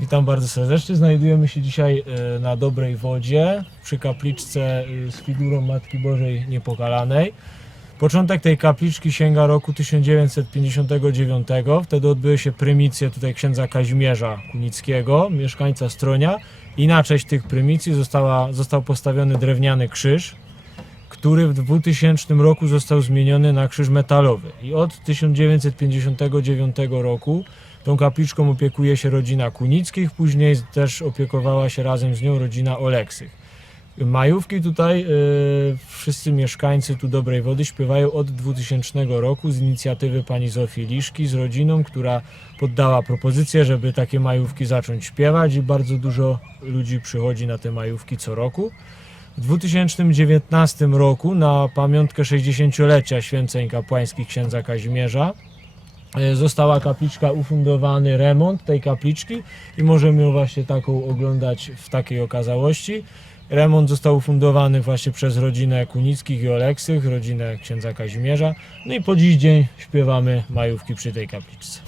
Witam bardzo serdecznie. Znajdujemy się dzisiaj e, na Dobrej Wodzie przy kapliczce e, z figurą Matki Bożej Niepokalanej. Początek tej kapliczki sięga roku 1959. Wtedy odbyły się prymicje tutaj księdza Kazimierza Kunickiego, mieszkańca Stronia. I na cześć tych prymicji została, został postawiony drewniany krzyż, który w 2000 roku został zmieniony na krzyż metalowy. I od 1959 roku tą kapliczką opiekuje się rodzina Kunickich, później też opiekowała się razem z nią rodzina Oleksych. Majówki tutaj y, wszyscy mieszkańcy tu Dobrej Wody śpiewają od 2000 roku z inicjatywy pani Zofii Liszki z rodziną, która poddała propozycję, żeby takie majówki zacząć śpiewać i bardzo dużo ludzi przychodzi na te majówki co roku. W 2019 roku na pamiątkę 60-lecia święceń kapłańskich księdza Kazimierza została kapliczka ufundowany remont tej kapliczki i możemy ją właśnie taką oglądać w takiej okazałości. Remont został ufundowany właśnie przez rodzinę Kunickich i Oleksych, rodzinę księdza Kazimierza. No i po dziś dzień śpiewamy majówki przy tej kapliczce.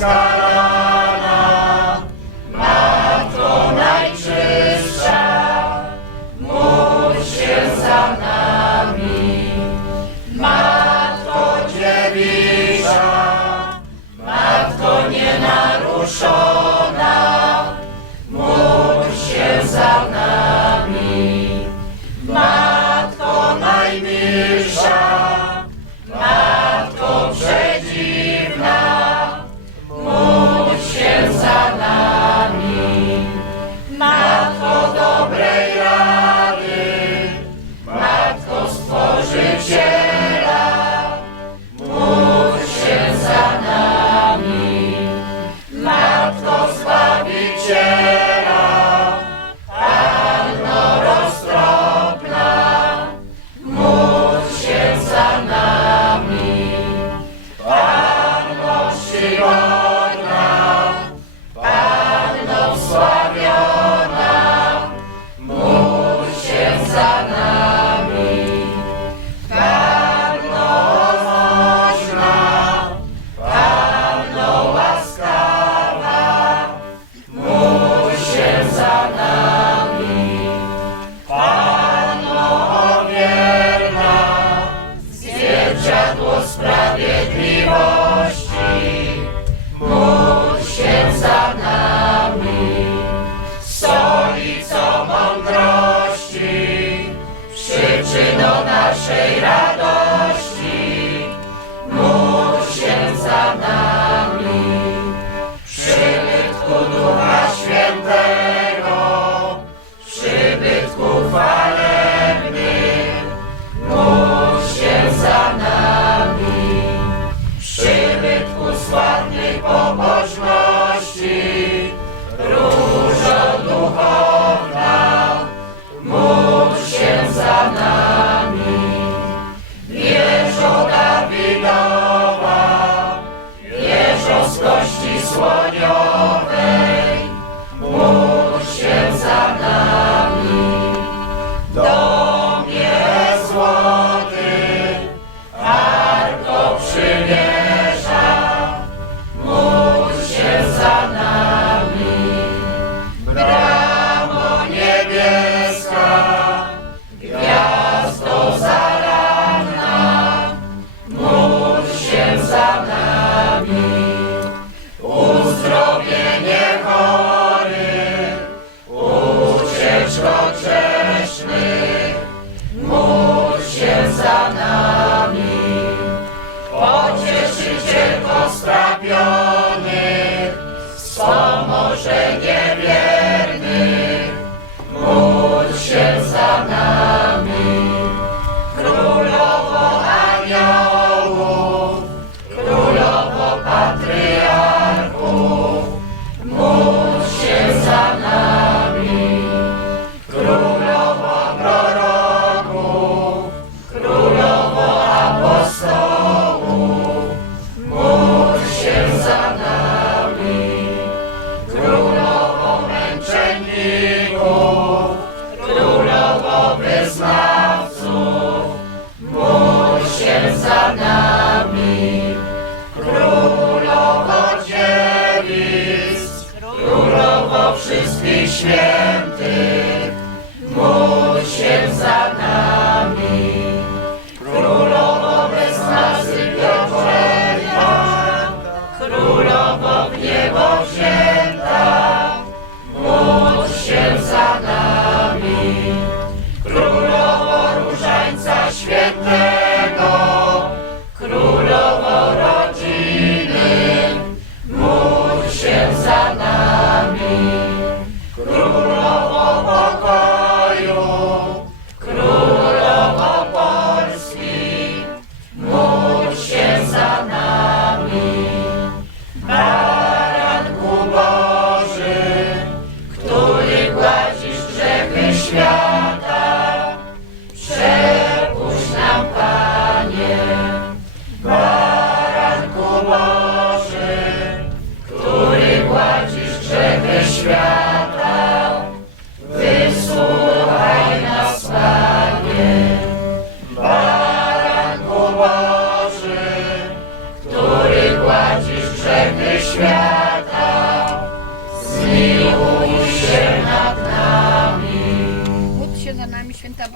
God. sprawiedliwości, módl się za nami. Stolico mądrości, przyczyno naszej rady.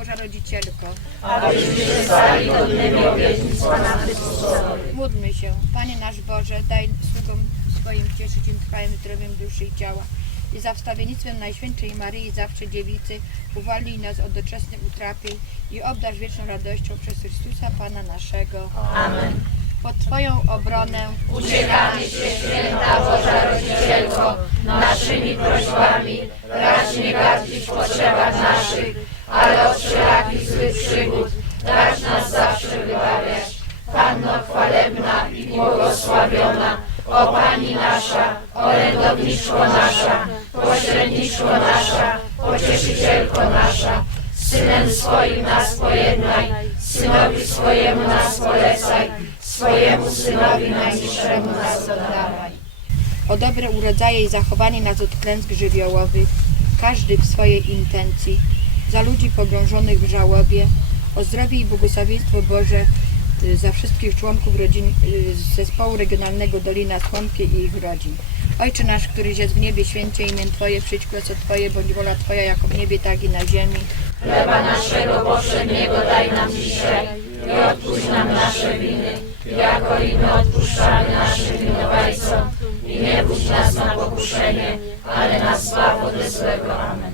Boża Rodzicielko, módlmy się. Panie nasz Boże, daj sługom swoim cieszyć im trwałym zdrowiem duszy i ciała i za wstawiennictwem Najświętszej Maryi, zawsze Dziewicy, uwolnij nas od doczesnych utrapień i obdarz wieczną radością przez Chrystusa Pana naszego. Amen. Pod Twoją obronę Uciekamy się, święta Boża Rodzicielko, naszymi prośbami, racz nie gardzić w błogosławiona, o Pani nasza, orędowniczko nasza, pośredniczko nasza, pocieszycielko nasza, Synem swoim nas pojednaj, Synowi swojemu nas polecaj, swojemu Synowi najniższemu nas oddawaj. o dobre urodzaje i zachowanie nas od klęsk żywiołowych, każdy w swojej intencji, za ludzi pogrążonych w żałobie, o zdrowie i błogosławieństwo Boże za wszystkich członków rodzin y, zespołu regionalnego Dolina Słomkie i ich rodzin. Ojcze nasz, któryś jest w niebie, święcie imię Twoje, przyjdź królestwo Twoje, bądź wola Twoja jako w niebie, tak i na ziemi. Chleba naszego powszedniego daj nam dzisiaj i odpuść nam nasze winy, jako i my odpuszczamy naszym winowajcom. I nie wódź nas na pokuszenie, ale nas zbaw ode złego. Amen.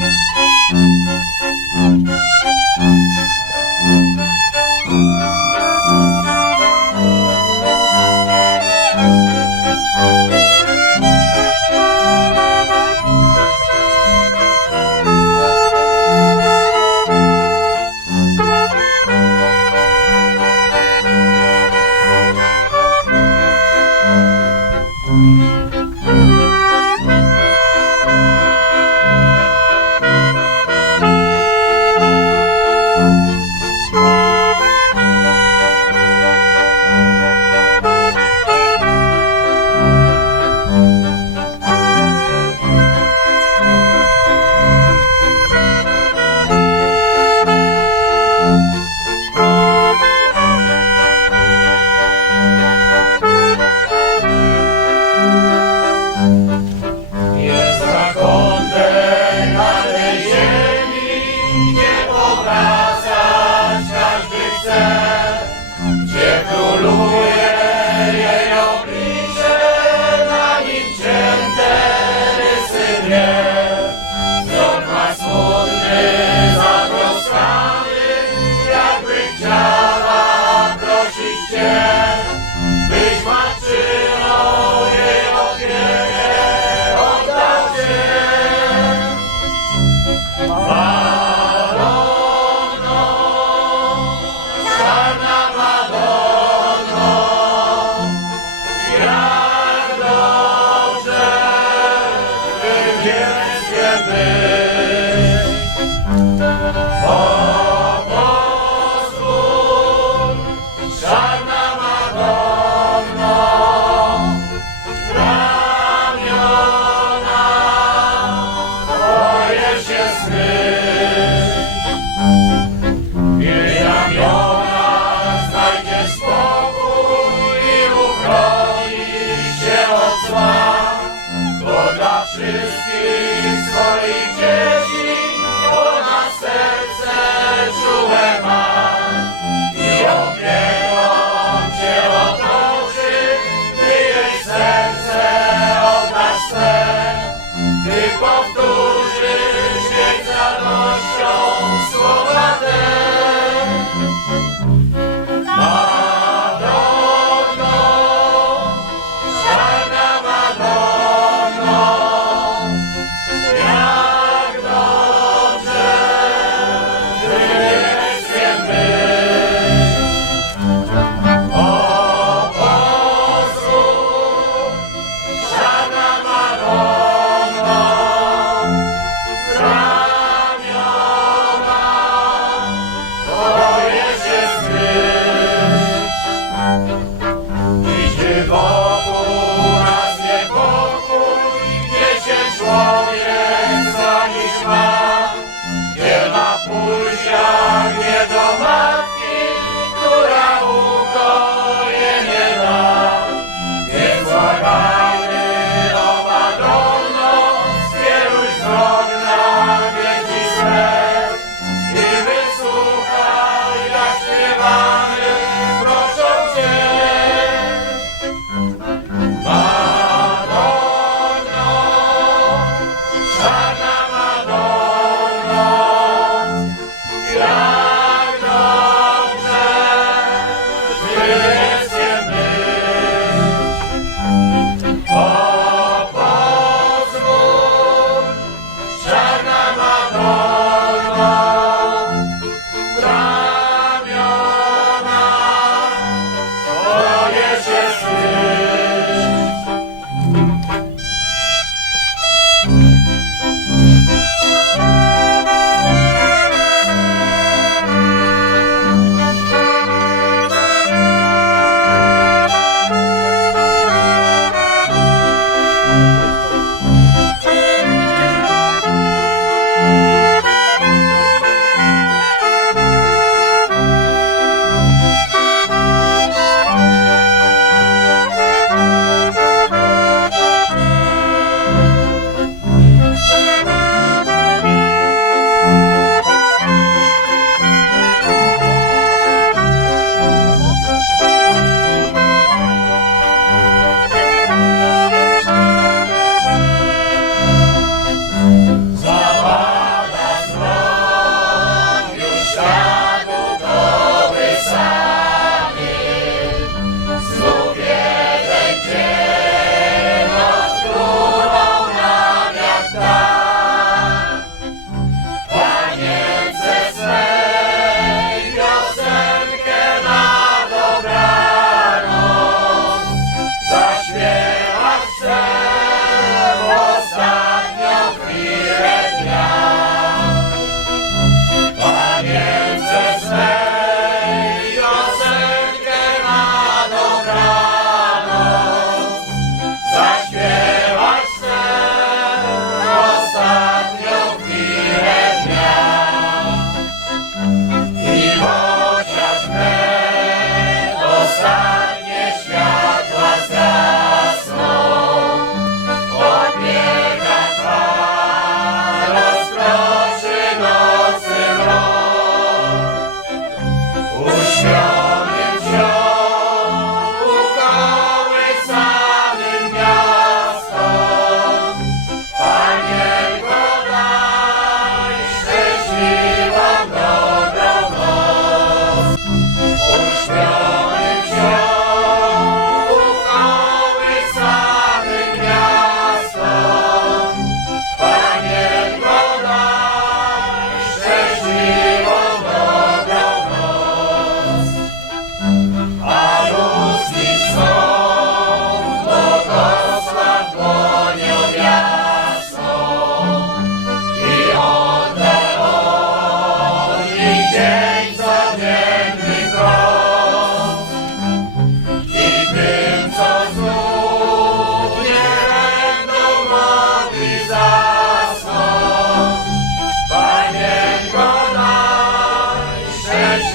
Amen.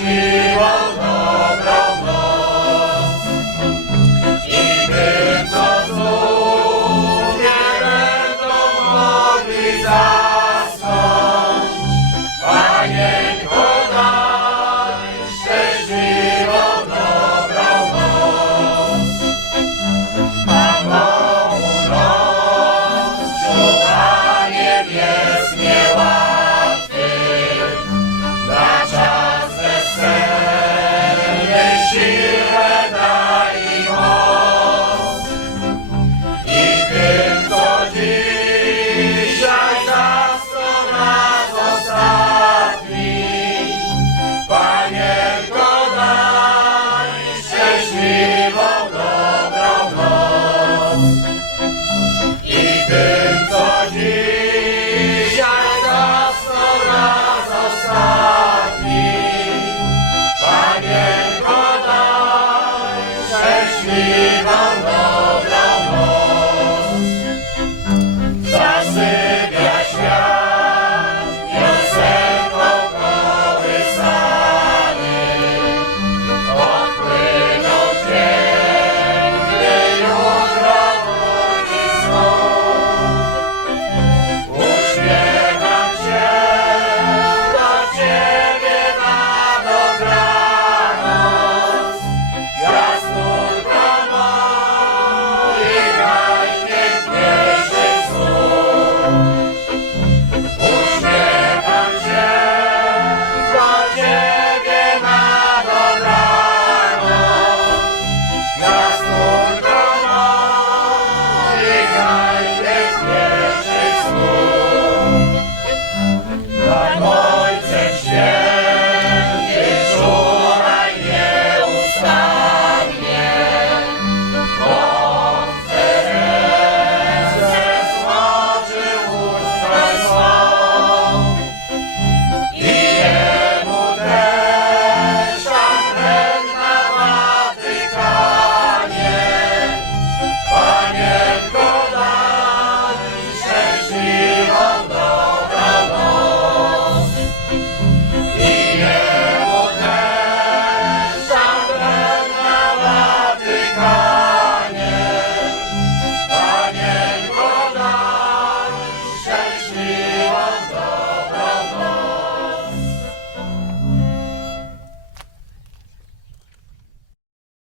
you all know.